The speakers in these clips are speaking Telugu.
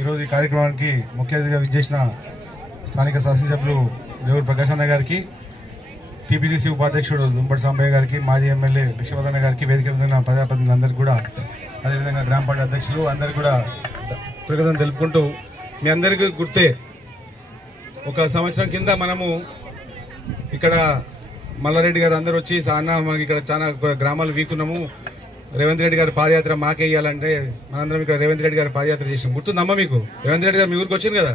ఈరోజు ఈ కార్యక్రమానికి ముఖ్య అతిథిగా విచ్చేసిన స్థానిక శాసనసభ్యులు దేవుడు ప్రకాష్ అన్న గారికి, టీపీసీసీ ఉపాధ్యక్షుడు దుంపటి సాంబయ్య గారికి, మాజీ ఎమ్మెల్యే విశ్వనాథ్ గారికి, వేదిక విధంగా ప్రజాప్రతినిధులందరికీ కూడా, అదేవిధంగా గ్రామ పార్టీ అధ్యక్షులు అందరికీ కూడా కృతజ్ఞతలు తెలుపుకుంటూ, మీ అందరికీ గుర్తే ఒక సంవత్సరం కింద మనము ఇక్కడ మల్లారెడ్డి గారు అందరూ వచ్చి అన్న మనకి ఇక్కడ చాలా గ్రామాలు వీకున్నాము, రేవంత్ రెడ్డి గారి పాదయాత్ర మాకే ఇవ్వాలంటే మనందరం ఇక్కడ రేవంత్ రెడ్డి గారి పాదయాత్ర చేసాం. గుర్తుందమ్మా మీకు? రేవంత్ రెడ్డి గారు మీ ఊరికి వచ్చింది కదా,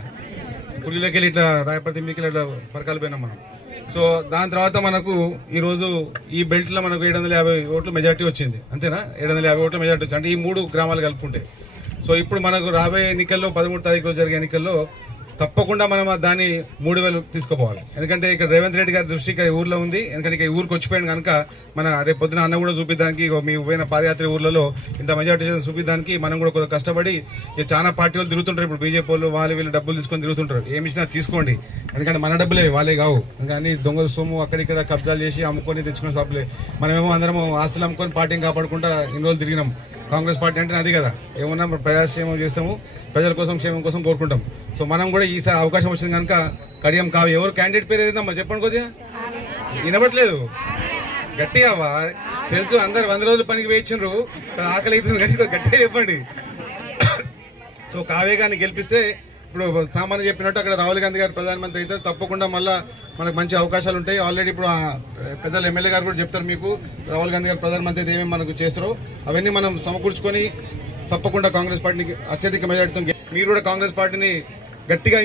పుల్లిలోకి వెళ్ళి ఇట్లా రాయపర్తి మీకు ఇట్లా పరకాలు పోయినాం మనం. సో దాని తర్వాత మనకు ఈరోజు ఈ బెల్ట్ లో మనకు 750 ఓట్లు మెజార్టీ వచ్చింది, అంతేనా? 750 ఓట్ల మెజార్టీ వచ్చింది, అంటే ఈ 3 గ్రామాలు కలుపుకుంటే. సో ఇప్పుడు మనకు రాబోయే ఎన్నికల్లో 13 తారీఖు రోజు జరిగే ఎన్నికల్లో తప్పకుండా మనం దాన్ని 3000 తీసుకుపోవాలి. ఎందుకంటే ఇక్కడ రేవంత్ రెడ్డి గారి దృష్టి ఇక్కడ ఊర్లో ఉంది. ఎందుకంటే ఇక్కడ ఊరికి వచ్చిపోయాడు కనుక మన రేపు పొద్దున అన్న కూడా చూపించడానికి, మీ పోయిన పాదయాత్ర ఊర్లలో ఇంత మెజార్టీ చూపించడానికి మనం కూడా కొంచెం కష్టపడి, చాలా పార్టీ వాళ్ళు తిరుగుతుంటారు. ఇప్పుడు బీజేపీ వాళ్ళు వీళ్ళు డబ్బులు తీసుకొని తిరుగుతుంటారు. ఏమి ఇచ్చినా తీసుకోండి, ఎందుకంటే మన డబ్బులే, వాళ్ళే కావు. కానీ దొంగల సొమ్ము అక్కడిక్కడ కబ్జాలు చేసి అమ్ముకొని తెచ్చుకున్న సబ్బులే. మనమేమో అందరం ఆస్తులు అమ్ముకొని పార్టీని కాపాడుకుంటా ఇన్ని రోజులు తిరిగినాం. కాంగ్రెస్ పార్టీ అంటే అది కదా, ఏమన్నా ప్రజాక్షేమం చేస్తాము, ప్రజల కోసం క్షేమం కోసం కోరుకుంటాం. సో మనం కూడా ఈసారి అవకాశం వచ్చింది కనుక కడియం కావు. ఎవరు క్యాండిడేట్ పేరు ఏదమ్మా చెప్పండి, కొద్దిగా వినబట్లేదు గట్టిగా. తెలుసు అందరు 100 రోజులు పనికి వేయించు, ఆకలి అవుతుంది కానీ గట్టిగా చెప్పండి. సో కావ్య గారిని గెలిపిస్తే ఇప్పుడు సామాన్య చెప్పినట్టు అక్కడ రాహుల్ గాంధీ గారు ప్రధానమంత్రి అవుతారు. తప్పకుండా మళ్ళా మనకు మంచి అవకాశాలు ఉంటాయి. ఆల్రెడీ ఇప్పుడు పెద్దలు ఎమ్మెల్యే గారు కూడా చెప్తారు మీకు, రాహుల్ గాంధీ గారు ప్రధానమంత్రి అయితే ఏమేమి మనకు చేస్తారో అవన్నీ మనం సమకూర్చుకొని తప్పకుండా కాంగ్రెస్ పార్టీని అత్యధిక మెజార్టీతో, మీరు కూడా కాంగ్రెస్ పార్టీని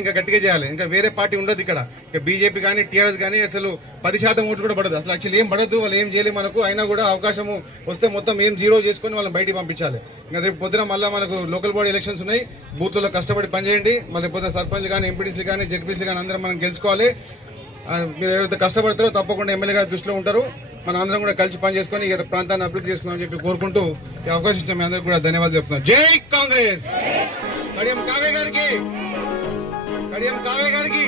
ఇంకా గట్టిగా చేయాలి. ఇంకా వేరే పార్టీ ఉండదు ఇక్కడ. ఇక బీజేపీ కానీ టీఆర్ఎస్ కానీ అసలు 10% ఓట్లు కూడా పడదు. అసలు యాక్చువల్లీ ఏం పడద్దు, వాళ్ళు ఏం చేయలేదు మనకు. అయినా కూడా అవకాశం వస్తే మొత్తం ఏం జీరో చేసుకుని వాళ్ళని బయటికి పంపించాలి. ఇంకా రేపు పొద్దున మళ్ళీ మనకు లోకల్ బాడీ ఎలక్షన్స్ ఉన్నాయి. బూత్లలో కష్టపడి పనిచేయండి. మళ్ళీ పొద్దున సర్పంచ్లు కానీ, ఎంపీటీసీలు కానీ, జెడ్పీసీలు కానీ అందరం మనం గెలుచుకోవాలి. మీరు ఎవరైతే కష్టపడతారో తప్పకుండా ఎమ్మెల్యే గారి దృష్టిలో ఉంటారు. మనం అందరం కూడా కలిసి పని చేసుకుని ఈ ప్రాంతాన్ని అభివృద్ధి చేసుకుందామని చెప్పి కోరుకుంటూ ఈ అవకాశం ఇచ్చిన మీ అందరికీ కూడా ధన్యవాదాలు చెప్తున్నాను. జై కాంగ్రెస్! కడియం కావ్య గారికి, కడియం కావ్య గారికి.